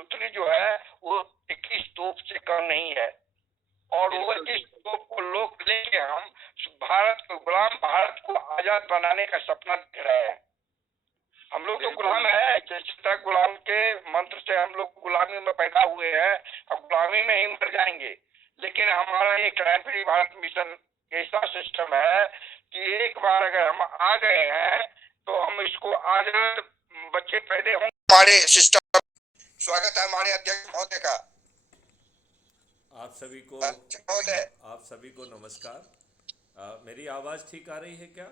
पृथ्वी जो है वो 21 तोप से कम नहीं है, और वो 21 तोप को लोग लेके हम भारत को गुलाम, भारत को आजाद बनाने का सपना देख रहे हैं। हम लोग तो गुलाम है, जैसे गुलाम के मंत्र से हम लोग गुलामी में पैदा हुए हैं और गुलामी में ही मर जाएंगे। लेकिन हमारा ये क्राइम फ्री भारत मिशन ऐसा सिस्टम है कि एक बार अगर हम आ गए हैं तो हम इसको आजाद बच्चे पैदा होंगे हमारे सिस्टम। स्वागत है हमारे अध्यक्ष महोदय का। आप सभी को नमस्कार। मेरी आवाज ठीक आ रही है क्या?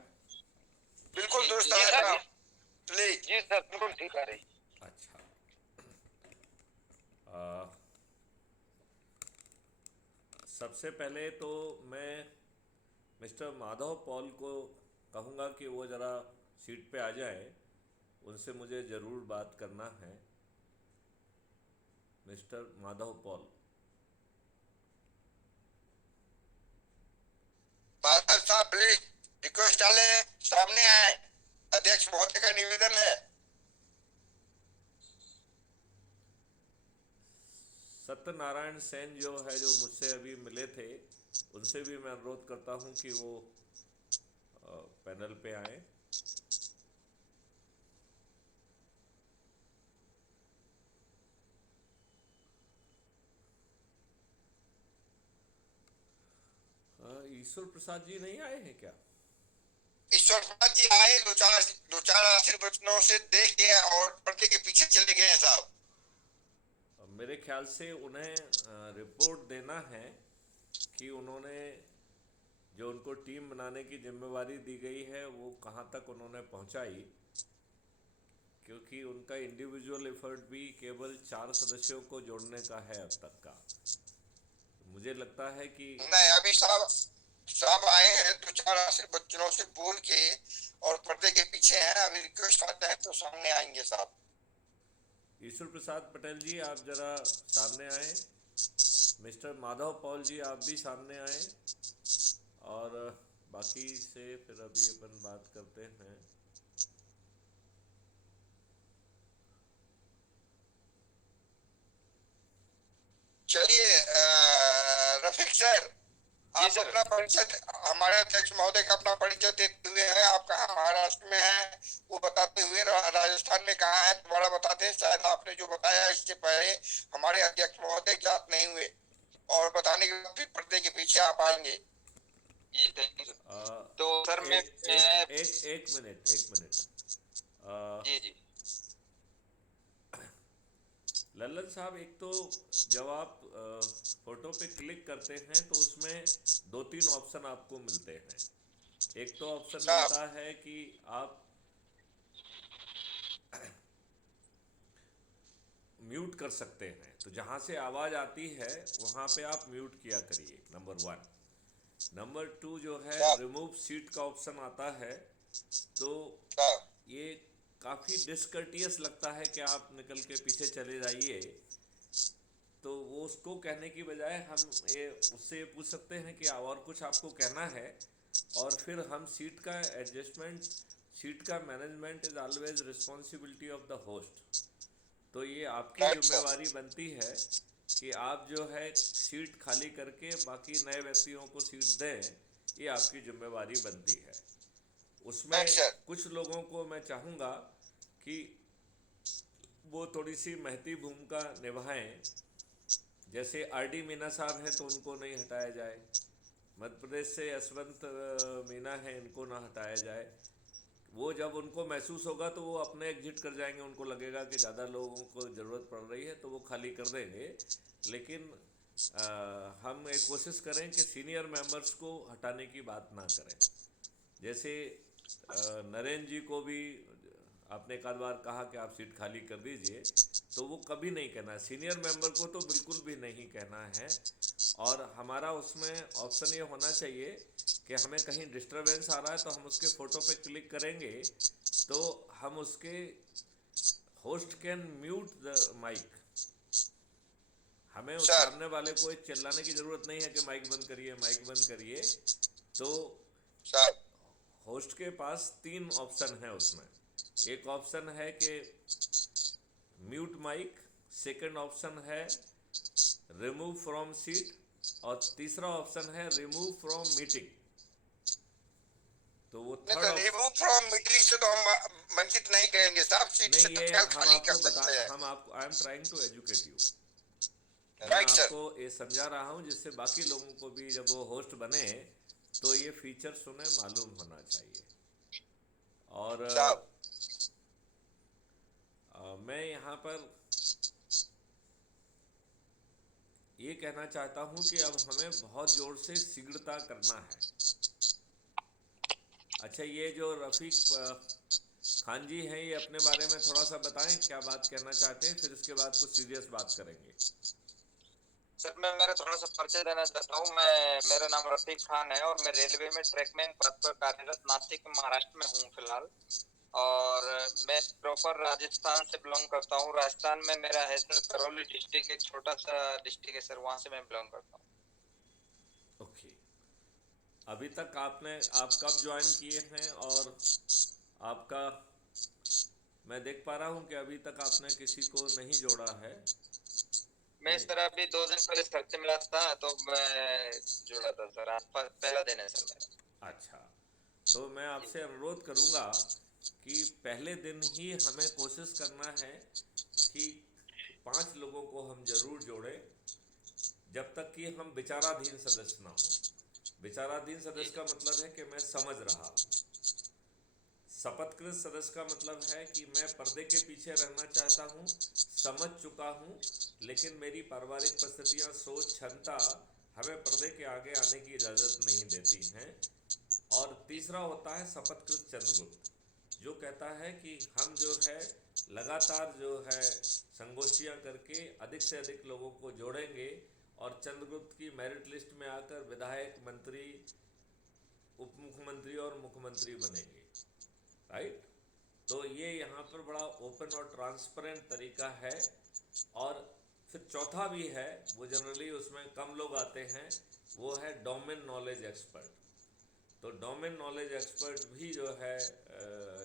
बिल्कुल दुरुस्त आ रहा है प्लीज। जी सर, बिल्कुल ठीक आ रही। अच्छा। सबसे पहले तो मैं मिस्टर माधव पॉल को कहूँगा कि वो ज़रा सीट पे आ जाए, उनसे मुझे ज़रूर बात करना है। Mister Madhav Paul. साहब प्लीज रिक्वेस्ट डाले, सामने आए। अध्यक्ष महोदय का निवेदन है। सत्यनारायण सेन जो है, जो मुझसे अभी मिले थे, उनसे भी मैं अनुरोध करता हूं कि वो पैनल पे आए। ईश्वर प्रसाद जी नहीं आए हैं क्या? ईश्वर प्रसाद जी आए, दो चार आशीर्वचनों से देख के और पर्दे के पीछे चले गए हैं साहब। मेरे ख्याल से उन्हें रिपोर्ट देना है कि उन्होंने जो उनको टीम बनाने की जिम्मेवारी दी गई है वो कहाँ तक उन्होंने पहुँचाई, क्योंकि उनका इंडिविजुअल एफर्ट भी केवल 4 सदस्यों को जोड़ने का है अब तक का। मुझे लगता है कि नहीं, अभी साहब आए हैं, दो चार आशीर्वचनों से बोल के और पर्दे के पीछे हैं। अभी रिक्वेस्ट आता है तो सामने आएंगे साहब। ईश्वर प्रसाद पटेल जी, आप जरा सामने आए। मिस्टर माधव पॉल जी, आप भी सामने आए। और बाकी से फिर अभी अपन बात करते हैं। चलिए रफीक सर, आप अपना परिचय, हमारे अध्यक्ष महोदय का अपना परिचय देते हुए है। आप कहाँ महाराष्ट्र में हैं वो बताते हुए, राजस्थान में कहाँ है दोबारा बताते हैं। शायद आपने जो बताया इससे पहले हमारे अध्यक्ष महोदय ज्ञात नहीं हुए, और बताने के बाद फिर पर्दे के पीछे आप आएंगे। जी थैंक यू। तो सर मैं एक मिनट। जी जी लल्लन साहब, एक तो जब आप फोटो पे क्लिक करते हैं तो उसमें 2-3 ऑप्शन आपको मिलते हैं। एक तो ऑप्शन मिलता है कि आप म्यूट कर सकते हैं, तो जहाँ से आवाज़ आती है वहाँ पे आप म्यूट किया करिए, नंबर 1। नंबर 2 जो है, रिमूव सीट का ऑप्शन आता है, तो ये काफ़ी डिसकर्टियस लगता है कि आप निकल के पीछे चले जाइए। तो वो उसको कहने की बजाय हम ये उससे पूछ सकते हैं कि और कुछ आपको कहना है, और फिर हम सीट का एडजस्टमेंट, सीट का management is always responsibility of the host. तो ये आपकी जिम्मेवारी बनती है कि आप जो है सीट खाली करके बाकी नए व्यक्तियों को सीट दें, ये आपकी जिम्मेवारी बनती है। उसमें कुछ लोगों को मैं चाहूँगा कि वो थोड़ी सी महती भूमिका निभाएं। जैसे आरडी मीना साहब हैं तो उनको नहीं हटाया जाए, मध्य प्रदेश से यशवंत मीना है, इनको ना हटाया जाए। वो जब उनको महसूस होगा तो वो अपने एग्जिट कर जाएंगे, उनको लगेगा कि ज़्यादा लोगों को ज़रूरत पड़ रही है तो वो खाली कर देंगे। लेकिन हम एक कोशिश करें कि सीनियर मेंबर्स को हटाने की बात ना करें। जैसे नरेंद्र जी को भी आपने एक आध बार कहा कि आप सीट खाली कर दीजिए, तो वो कभी नहीं कहना, सीनियर मेंबर को तो बिल्कुल भी नहीं कहना है। और हमारा उसमें ऑप्शन ये होना चाहिए कि हमें कहीं डिस्टरबेंस आ रहा है तो हम उसके फ़ोटो पे क्लिक करेंगे तो हम उसके host can mute the mic. हमें उस सामने वाले को चिल्लाने की ज़रूरत नहीं है कि माइक बंद करिए, माइक बंद करिए। तो होस्ट के पास 3 ऑप्शन है उसमें। एक ऑप्शन है कि म्यूट माइक, सेकंड ऑप्शन है रिमूव फ्रॉम सीट, और तीसरा ऑप्शन है रिमूव फ्रॉम मीटिंग। तो वो नहीं थर्ड तो ऑप्शन, रिमूव फ्रॉम मीटिंग से तो हम वंचित नहीं करेंगे साहब, सीट नहीं से ये तत्काल हम खाली कर आपको बता, सकते हैं। हम आपको, I am trying to educate you, मैं राइट सर। आपको ये समझा रहा हूँ जिससे बाकी लोगों को भी जब वो होस्ट बने तो ये फीचर्स उन्हें मालूम होना चाहिए। और साहब मैं यहाँ पर ये कहना चाहता हूँ कि अब हमें बहुत ज़ोर से शीघ्रता करना है। अच्छा, ये जो रफ़ीक खान जी हैं, ये अपने बारे में थोड़ा सा बताएं, क्या बात कहना चाहते हैं, फिर उसके बाद कुछ सीरियस बात करेंगे। सर मैं मेरा थोड़ा सा परिचय देना चाहता हूँ। मेरा नाम रफीक खान है और मैं रेलवे में ट्रैकमैन पद पर कार्यरत नासिक महाराष्ट्र में हूँ फिलहाल। और मैं प्रॉपर राजस्थान से बिलोंग करता हूँ। राजस्थान में मेरा है सर करौली डिस्ट्रिक्ट, एक छोटा सा डिस्ट्रिक्ट है सर, वहाँ से मैं बिलोंग करता हूँ। ओके, अभी तक आप कब ज्वाइन किए हैं, और आपका, मैं देख पा रहा हूँ कि अभी तक आपने किसी को नहीं जोड़ा है। मैं सर अभी 2 दिन पहले सर से मिला था तो मैं जुड़ा था सर, आज पहला दिन है सर मेरा। अच्छा, तो मैं आपसे अनुरोध करूँगा कि पहले दिन ही हमें कोशिश करना है कि 5 लोगों को हम जरूर जोड़ें, जब तक कि हम विचाराधीन सदस्य ना हो। विचाराधीन सदस्य का मतलब है कि मैं समझ रहा हूँ। शपथकृत सदस्य का मतलब है कि मैं पर्दे के पीछे रहना चाहता हूँ, समझ चुका हूँ, लेकिन मेरी पारिवारिक परिस्थितियाँ, सोच, क्षमता हमें पर्दे के आगे आने की इजाज़त नहीं देती हैं। और तीसरा होता है शपथकृत चंद्रगुप्त, जो कहता है कि हम जो है लगातार जो है संगोष्ठियाँ करके अधिक से अधिक लोगों को जोड़ेंगे और चंद्रगुप्त की मेरिट लिस्ट में आकर विधायक, मंत्री, उप मुख्यमंत्री और मुख्यमंत्री बनेंगे। राइट, तो ये यहाँ पर बड़ा ओपन और ट्रांसपेरेंट तरीका है। और फिर चौथा भी है, वो जनरली उसमें कम लोग आते हैं, वो है डोमेन नॉलेज एक्सपर्ट। तो डोमेन नॉलेज एक्सपर्ट भी जो है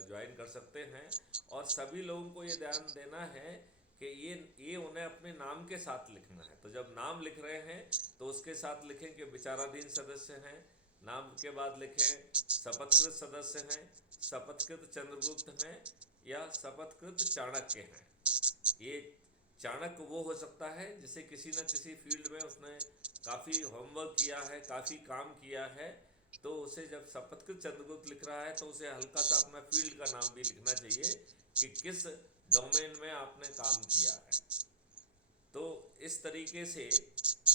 ज्वाइन कर सकते हैं। और सभी लोगों को ये ध्यान देना है कि ये उन्हें अपने नाम के साथ लिखना है। तो जब नाम लिख रहे हैं तो उसके साथ लिखें कि विचाराधीन सदस्य हैं, नाम के बाद लिखें शपथकृत सदस्य हैं, शपथकृत चंद्रगुप्त हैं, या शपथकृत चाणक्य हैं। ये चाणक्य वो हो सकता है जिसे किसी न किसी फील्ड में उसने काफ़ी होमवर्क किया है, काफ़ी काम किया है, तो उसे जब शपथकृत चंद्रगुप्त लिख रहा है तो उसे हल्का सा अपना फील्ड का नाम भी लिखना चाहिए कि किस डोमेन में आपने काम किया है। तो इस तरीके से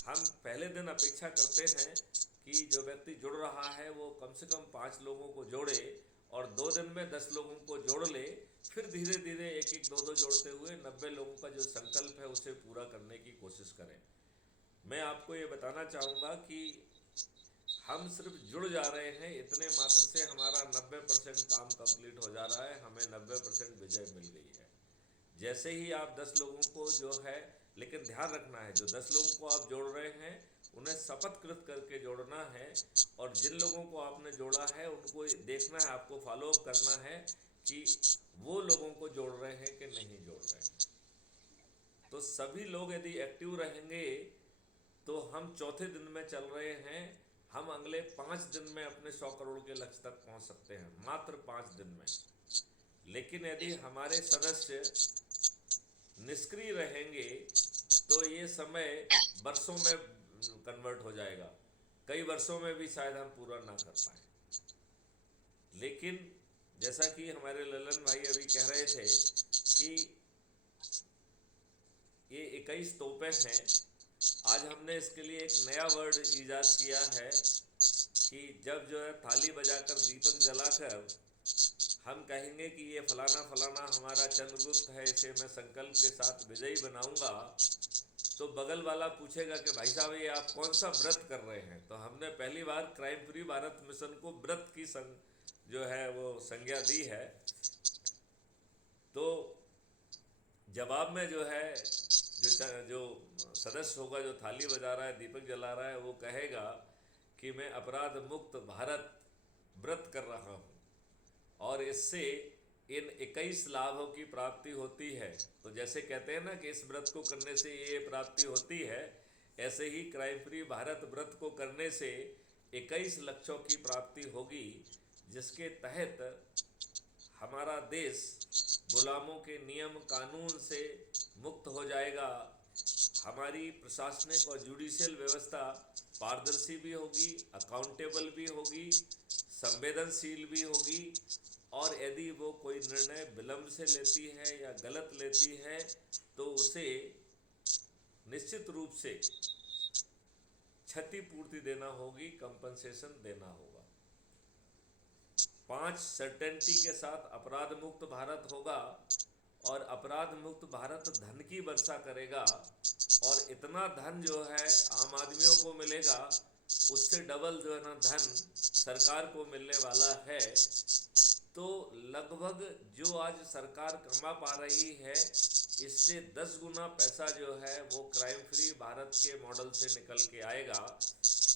हम पहले दिन अपेक्षा करते हैं कि जो व्यक्ति जुड़ रहा है वो कम से कम 5 लोगों को जोड़े और 2 दिन में 10 लोगों को जोड़ ले। फिर धीरे धीरे एक एक दो जोड़ते हुए 90 लोगों का जो संकल्प है उसे पूरा करने की कोशिश करें। मैं आपको ये बताना चाहूँगा कि हम सिर्फ जुड़ जा रहे हैं, इतने मात्र से हमारा 90% काम कंप्लीट हो जा रहा है, हमें 90% विजय मिल गई है। जैसे ही आप 10 लोगों को जो है, लेकिन ध्यान रखना है जो 10 लोगों को आप जोड़ रहे हैं उन्हें शपथकृत करके जोड़ना है, और जिन लोगों को आपने जोड़ा है उनको देखना है, आपको फॉलोअप करना है कि वो लोगों को जोड़ रहे हैं कि नहीं जोड़ रहे हैं। तो सभी लोग यदि एक्टिव रहेंगे तो हम चौथे दिन में चल रहे हैं, हम अगले 5 दिन में अपने 100 करोड़ के लक्ष्य तक पहुंच सकते हैं, मात्र 5 दिन में। लेकिन यदि हमारे सदस्य निष्क्रिय रहेंगे तो ये समय वर्षों में कन्वर्ट हो जाएगा, कई वर्षों में भी शायद हम पूरा ना कर पाए। लेकिन जैसा कि हमारे ललन भाई अभी कह रहे थे कि ये 21 तोपें हैं, आज हमने इसके लिए एक नया वर्ड ईजाद किया है कि जब जो है थाली बजाकर दीपक जलाकर हम कहेंगे कि ये फलाना फलाना हमारा चंद्रगुप्त है, इसे मैं संकल्प के साथ विजयी बनाऊंगा, तो बगल वाला पूछेगा कि भाई साहब ये आप कौन सा व्रत कर रहे हैं। तो हमने पहली बार क्राइम फ्री भारत मिशन को व्रत की जो है वो संज्ञा दी है। तो जवाब में जो है जो सदस्य होगा, जो थाली बजा रहा है, दीपक जला रहा है, वो कहेगा कि मैं अपराध मुक्त भारत व्रत कर रहा हूँ, और इससे इन 21 लाभों की प्राप्ति होती है। तो जैसे कहते हैं ना कि इस व्रत को करने से ये प्राप्ति होती है, ऐसे ही क्राइम फ्री भारत व्रत को करने से 21 लक्ष्यों की प्राप्ति होगी, जिसके तहत हमारा देश गुलामों के नियम कानून से मुक्त हो जाएगा। हमारी प्रशासनिक और जुडिशियल व्यवस्था पारदर्शी भी होगी, अकाउंटेबल भी होगी, संवेदनशील भी होगी, और यदि वो कोई निर्णय विलंब से लेती है या गलत लेती है तो उसे निश्चित रूप से क्षतिपूर्ति देना होगी, कंपनसेशन देना होगा। 5 सर्टेनिटी के साथ अपराध मुक्त भारत होगा, और अपराध मुक्त भारत धन की वर्षा करेगा, और इतना धन जो है आम आदमियों को मिलेगा, उससे डबल जो है ना धन सरकार को मिलने वाला है। तो लगभग जो आज सरकार कमा पा रही है, इससे 10 गुना पैसा जो है वो क्राइम फ्री भारत के मॉडल से निकल के आएगा,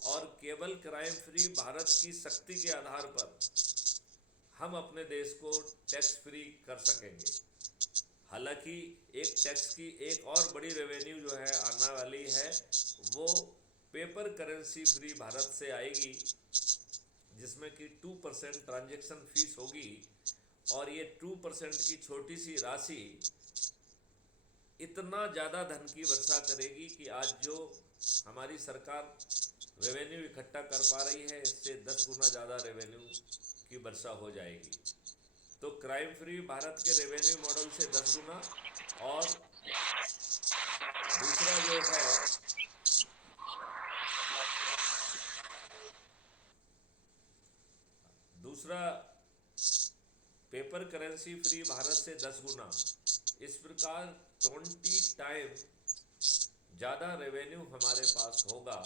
और केवल क्राइम फ्री भारत की शक्ति के आधार पर हम अपने देश को टैक्स फ्री कर सकेंगे। हालांकि एक टैक्स की एक और बड़ी रेवेन्यू जो है आने वाली है, वो पेपर करेंसी फ्री भारत से आएगी, जिसमें कि 2% ट्रांजैक्शन फीस होगी, और ये 2% की छोटी सी राशि इतना ज़्यादा धन की वर्षा करेगी कि आज जो हमारी सरकार रेवेन्यू इकट्ठा कर पा रही है, इससे 10 गुना ज़्यादा रेवेन्यू की वर्षा हो जाएगी। तो क्राइम फ्री भारत के रेवेन्यू मॉडल से 10 गुना, और दूसरा जो है पेपर करेंसी फ्री भारत से 10 गुना। इस प्रकार 20 टाइम ज़्यादा रेवेन्यू हमारे पास होगा,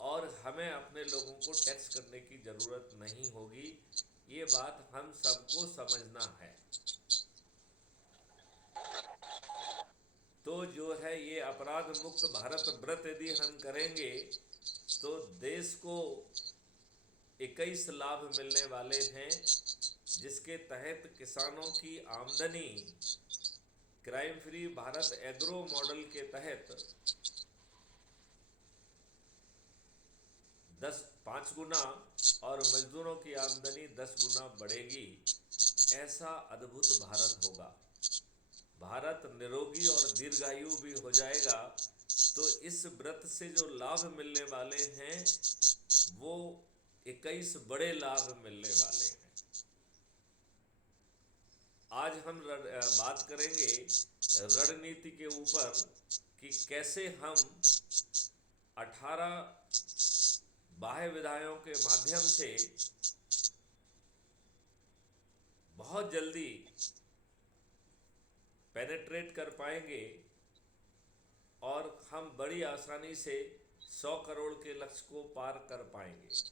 और हमें अपने लोगों को टैक्स करने की ज़रूरत नहीं होगी। ये बात हम सबको समझना है। तो जो है ये अपराध मुक्त भारत व्रत यदि हम करेंगे तो देश को 21 लाभ मिलने वाले हैं, जिसके तहत किसानों की आमदनी crime free Bharat agro model के तहत 5 गुना, और मजदूरों की आमदनी 10 गुना बढ़ेगी। ऐसा अद्भुत भारत होगा। भारत निरोगी और दीर्घायु भी हो जाएगा। तो इस व्रत से जो लाभ मिलने वाले हैं वो 21 बड़े लाभ मिलने वाले हैं। आज हम बात करेंगे रणनीति के ऊपर कि कैसे हम 18 बाह्य विधायों के माध्यम से बहुत जल्दी पेनेट्रेट कर पाएंगे, और हम बड़ी आसानी से 100 करोड़ के लक्ष्य को पार कर पाएंगे।